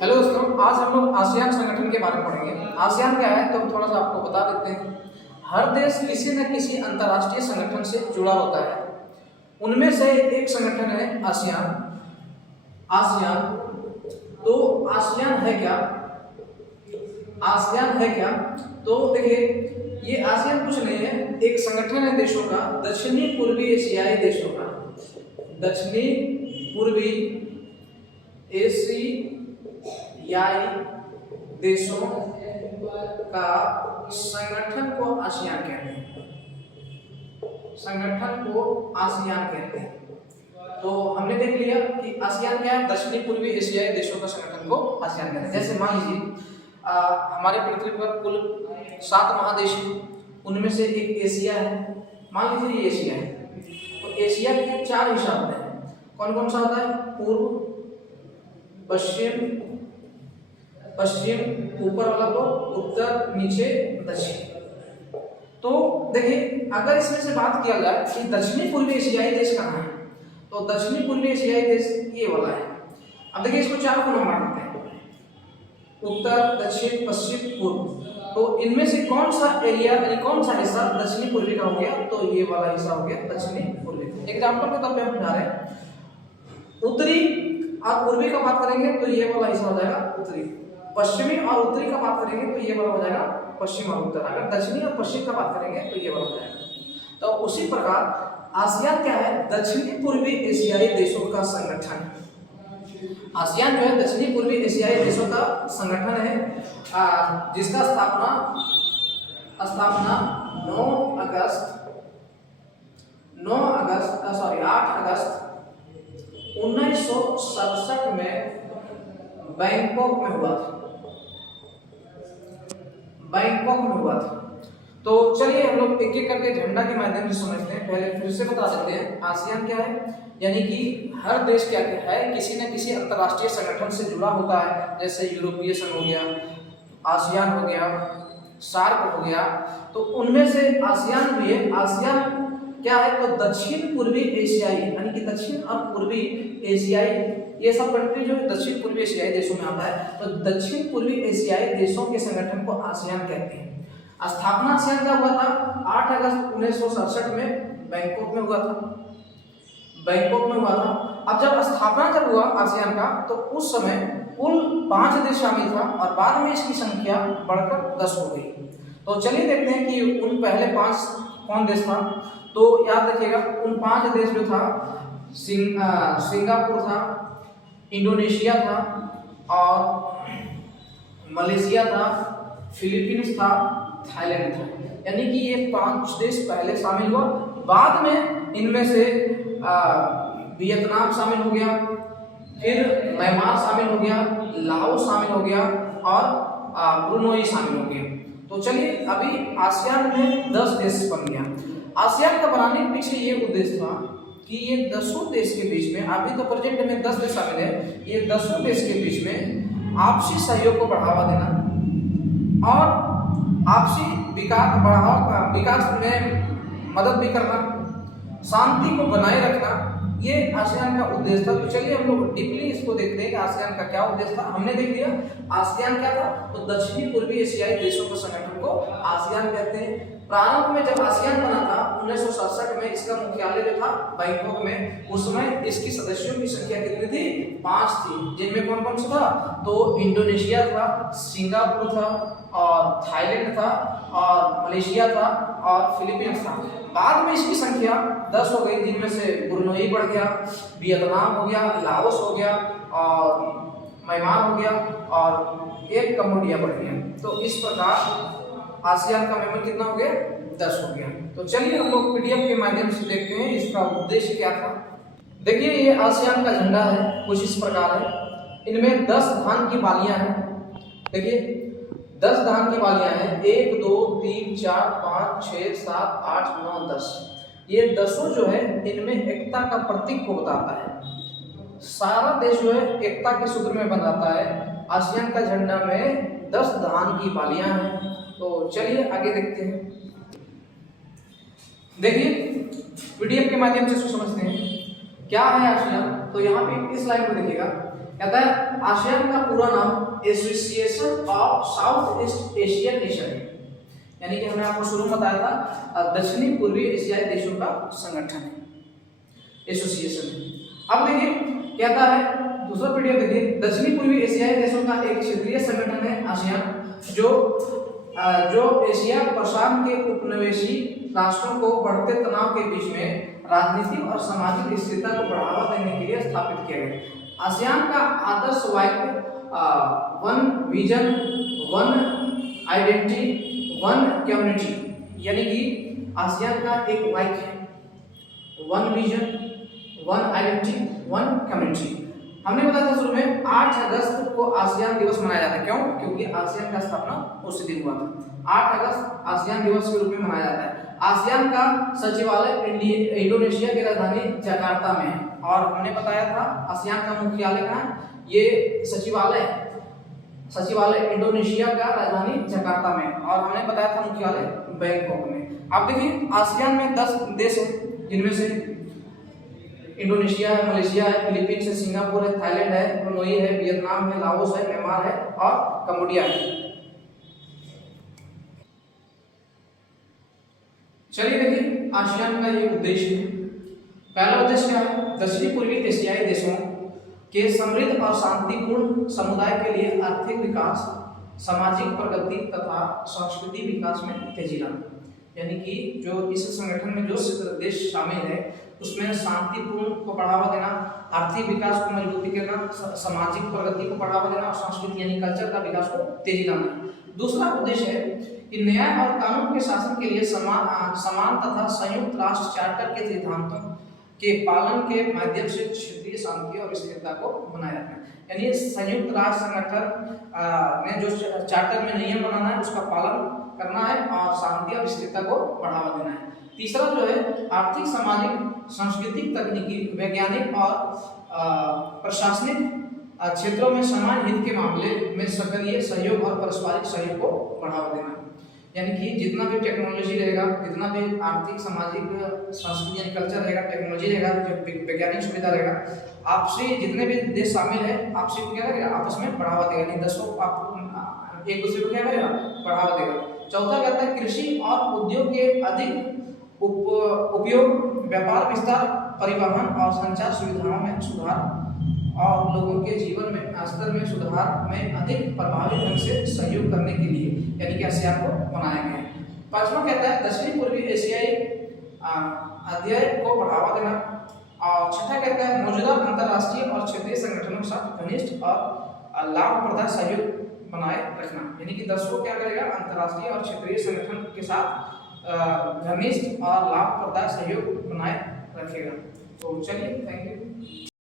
Hello दोस्तों, आज हम लोग आसियान संगठन के बारे में पढ़ेंगे। आसियान क्या है तो हम थोड़ा सा आपको बता देते हैं। हर देश किसी न किसी अंतर्राष्ट्रीय संगठन से जुड़ा होता है। उनमें से एक संगठन है आसियान। आसियान तो आसियान है क्या? आसियान है क्या? तो देखिए, ये आसियान कुछ नहीं है, एक संगठन है देशों का, दक्षिणी पूर्वी एशियाई देशों का। दक्षिणी पूर्वी एशियाई देशों का संगठन को आसियान कहते हैं। संगठन को आसियान कहते हैं। तो हमने देख लिया कि आसियान क्या है, दक्षिणी पूर्वी एशियाई देशों का संगठन को आसियान कहते हैं। जैसे मान लीजिए हमारी पृथ्वी पर कुल 7 महादेश हैं, उनमें से एक एशिया है। मान लीजिए ये एशिया है, तो एशिया के 4 हिस्सा होते हैं। कौन कौन सा होता है? पूर्व, पश्चिम, पश्चिम ऊपर वाला को, उत्तर, नीचे, दक्षिण। तो देखिए, अगर इसमें से बात किया जाए कि दक्षिणी पूर्वी एशियाई देश कहाँ है, तो दक्षिणी पूर्वी एशियाई देश ये वाला है। अब देखिए, इसको 4 को हम बांटते हैं, उत्तर, दक्षिण, पश्चिम, पूर्व। तो इनमें से कौन सा एरिया यानी कौन सा हिस्सा दक्षिणी पूर्वी का हो गया? तो ये वाला हिस्सा हो गया दक्षिणी पूर्वी। एग्जाम्पल के तौर पे हम बता रहे हैं, उत्तरी और पूर्वी का बात करेंगे तो ये वाला हिस्सा हो जाएगा उत्तरी। पश्चिमी और उत्तरी का बात करेंगे तो ये वाला हो जाएगा पश्चिम और उत्तर। अगर दक्षिणी और पश्चिम का बात करेंगे तो ये वाला हो जाएगा। तो उसी प्रकार आसियान क्या है? दक्षिणी पूर्वी एशियाई देशों का संगठन। आसियान जो है दक्षिणी पूर्वी एशियाई देशों का संगठन है, जिसका स्थापना 8 अगस्त 1967 में बैंकॉक में हुआ था। बैंकॉक में हुआ था। तो चलिए हम लोग एक एक करके झंडा के माध्यम से समझते हैं। पहले फिर से बता देते हैं, आसियान क्या है, यानी कि हर देश क्या है, किसी न किसी अंतर्राष्ट्रीय संगठन से जुड़ा होता है। जैसे यूरोपीय संघ हो गया, आसियान हो गया, सार्क हो गया। तो उनमें से आसियान भी है। आसियान क्या है तो दक्षिण पूर्वी एशियाई, यानी कि दक्षिण और पूर्वी एशियाई, ये सब कंट्री जो दक्षिण पूर्वी एशियाई देशों में आता है। तो दक्षिण पूर्वी एशियाई देशों के संगठन को आसियान कहते हैं। स्थापना आसियान का हुआ था 8 अगस्त 1967 में बैंकॉक में हुआ था। बैंकॉक में हुआ था। अब जब स्थापना जब हुआ आसियान का, तो उस समय कुल 5 देश शामिल था और बाद में इसकी संख्या बढ़कर 10 हो गई। तो चलिए देखते हैं कि उन पहले 5 कौन देश था। तो याद रखिएगा, उन 5 देश जो था, सिंगापुर था, इंडोनेशिया था, और मलेशिया था, फिलीपींस था, थाईलैंड था। यानी कि ये 5 देश पहले शामिल हुआ। बाद में इनमें से वियतनाम शामिल हो गया, फिर म्यांमार शामिल हो गया, लाओस शामिल हो गया, और ब्रुनोई शामिल हो गया। तो चलिए, अभी आसियान में 10 देश बन गया। आसियान का बनाने के पीछे ये उद्देश्य था कि ये 10 देश के बीच में, अभी तो प्रेजेंट में 10 देश शामिल है, ये 10 देश के बीच में आपसी सहयोग को बढ़ावा देना और आपसी विकास में मदद भी करना, शांति को बनाए रखना, ये आसियान का उद्देश्य था। तो चलिए हम लोग डीपली इसको देखते हैं कि आसियान का क्या उद्देश्य था। हमने देख लिया आसियान क्या था, तो दक्षिणी पूर्वी एशियाई देशों के संगठन को आसियान कहते हैं। प्रारंभ में जब आसियान बना था 1967 में, इसका मुख्यालय जो था बैंकॉक में। उस समय इसकी सदस्यों की संख्या कितनी थी? 5 थी, जिनमें कौन कौन सा था? तो इंडोनेशिया था, सिंगापुर था, और थाईलैंड था, और मलेशिया था, और फिलीपींस था। बाद में इसकी संख्या 10 हो गई, जिनमें से ब्रुनोई बढ़ गया, वियतनाम हो गया, लाओस हो गया, और म्यांमार हो गया, और एक कंबोडिया बढ़ गया। तो इस प्रकार आसियान का मेंबर कितना हो गया? 10 हो गया। तो चलिए हम लोग पीडीएफ के माध्यम से देखते हैं इसका उद्देश्य क्या था। देखिए, ये आसियान का झंडा है, कुछ इस प्रकार है। इनमें 10 धान की बालियां हैं। देखिए, 10 धान की बालियां हैं, 1 2 3 4 5 6 7 8 9 10। ये 10 जो है, इनमें एकता का प्रतीक को बताता है। सारा देश जो है एकता के सूत्र में बंधाता है। आसियान का झंडा में 10 धान की बालियां हैं। तो चलिए आगे देखते हैं। देखिए, पीडीएफ के माध्यम से इसको समझते हैं क्या है आसियान। तो यहाँ पे इस लाइन को देखिएगा, कहता है आसियान का पूरा नाम association of south east Asian nation है, यानी कि हमने आपको शुरू में बताया था दक्षिणी पूर्वी एशियाई देशों का संगठन है, एसोसिएशन है। अब देखिए कहता है दूसरा पीडीएफ देखिए, दक्षिणी पूर्वी एशियाई देशों का एक क्षेत्रीय संगठन है आसियान, जो एशिया प्रशांत के उपनिवेशी राष्ट्रों को बढ़ते तनाव के बीच में राजनीतिक और सामाजिक स्थिरता को बढ़ावा देने के लिए स्थापित किया गया। आसियान का आदर्श वाक्य one vision, one identity, one community, यानी कि आसियान का एक वाक्य है one vision, one identity, one community. हमने बताया था शुरू में 8 अगस्त को आसियान दिवस मनाया जाता है। क्यों? क्योंकि आसियान का स्थापना उसी दिन हुआ था। 8 अगस्त आसियान दिवस के रूप में मनाया जाता है। आसियान का सचिवालय इंडोनेशिया की राजधानी जकार्ता में है, और हमने बताया था आसियान का मुख्यालय कहाँ है? ये सचिवालय इंडोनेशिया का राजधानी जकार्ता में, और हमने बताया था मुख्यालय बैंकॉक में। अब देखिए आसियान में 10 देश हैं, जिनमें से इंडोनेशिया है, मलेशिया है, फिलीपींस है, सिंगापुर है, थाईलैंड है, ब्रुनई है, वियतनाम है, लाओस है, म्यांमार है और कंबोडिया है। चलिए देखिए आसियान का ये उद्देश्य है। पहला उद्देश्य क्या है? दक्षिणी पूर्वी एशियाई देशों के समृद्ध और शांतिपूर्ण समुदाय के लिए आर्थिक विकास, सामाजिक प्रगति तथा सांस्कृतिक विकास में तेजी लाना, यानी कि जो इस संगठन में जो देश शामिल है उसमें शांतिपूर्ण को बढ़ावा देना, आर्थिक विकास को मजबूती करना, सामाजिक प्रगति को बढ़ावा देना और संस्कृति यानी कल्चर का विकास को तेजी लाना। दूसरा उद्देश्य है कि न्याय और कानून के शासन के लिए समान तथा संयुक्त राष्ट्र चार्टर के सिद्धांतों के पालन के माध्यम से क्षेत्रीय शांति और स्थिरता को बनाए रखना, यानी संयुक्त राष्ट्र संगठन में जो चार्टर में नियम बनाना है उसका पालन करना है और शांति और स्थिरता को बढ़ावा देना है। तीसरा जो है आर्थिक, सामाजिक, सांस्कृतिक, तकनीकी, वैज्ञानिक और प्रशासनिक क्षेत्रों में समान हित के मामले में सक्रिय सहयोग और पारस्परिक सहयोग को बढ़ावा देना, यानी कि जितना भी टेक्नोलॉजी रहेगा, जितना भी आर्थिक, सामाजिक, सांस्कृतिक यानी कल्चर रहेगा, टेक्नोलॉजी रहेगा, जो वैज्ञानिक सुविधा रहेगा, आपसे जितने भी देश शामिल है आपसे क्या करेगा? आपस में बढ़ावा देगा, नहीं दसों आप एक दूसरे को क्या करेगा? बढ़ावा देगा। चौथा कहता है कृषि और उद्योग के अधिक उपयोग, व्यापार विस्तार, परिवहन और संचार सुविधाओं में सुधार और लोगों के जीवन में स्तर में सुधार में अधिक प्रभावी ढंग से सहयोग करने के लिए, यानी कि आसियान को बनाया गया है। पांचवा कहता है दक्षिणी पूर्वी एशियाई अध्ययन को बढ़ावा देना, और छठा कहता है मौजूदा अंतर्राष्ट्रीय और क्षेत्रीय संगठनों के साथ घनिष्ठ और लाभप्रद सहयोग बनाए रखना, यानी कि 10 को क्या करेगा? अंतर्राष्ट्रीय और क्षेत्रीय संगठन के साथ घनिष्ठ और लाभप्रद सहयोग बनाए रखेगा। तो चलिए, थैंक यू।